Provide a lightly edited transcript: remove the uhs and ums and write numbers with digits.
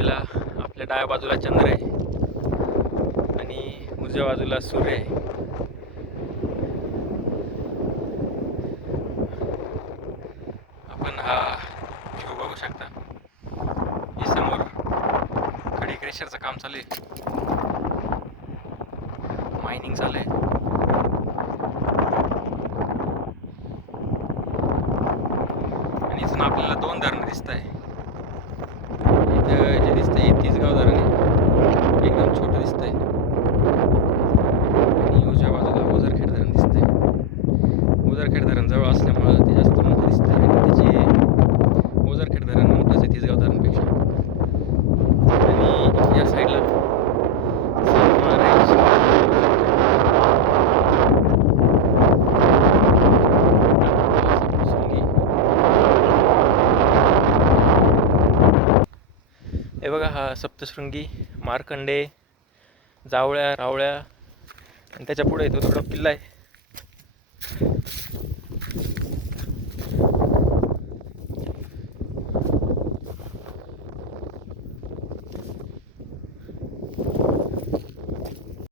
साईडला आपल्या डाव्या बाजूला चंद्र आहे आणि उजव्या बाजूला सूर्य आहे. आपण हा व्ह्यू बघू शकता. हे समोर खडी क्रेशरचं काम चालू आहे, मायनिंग चालू आहे. आणि इथून आपल्याला 2 धरणं दिसत आहे. इथं जे दिसतंय तिसगाव धरण आहे, एकदम छोटं दिसतंय. आणि उजव्या बाजूला ओझरखेड धरण दिसतंय. ओझरखेड धरण जवळ असल्यामुळं ते जास्त मोठं दिसतंय आणि त्याची ओझरखेड धरण मोठंच आहे तिसगाव धरणपेक्षा. आणि या साईडला सातमाळ रेंज, सप्तशृंगी. हे बघा, हा सप्तशृंगी, मार्कंडे, जावळ्या, रावळ्या आणि त्याच्या पुढे तो थोडा किल्ला आहे.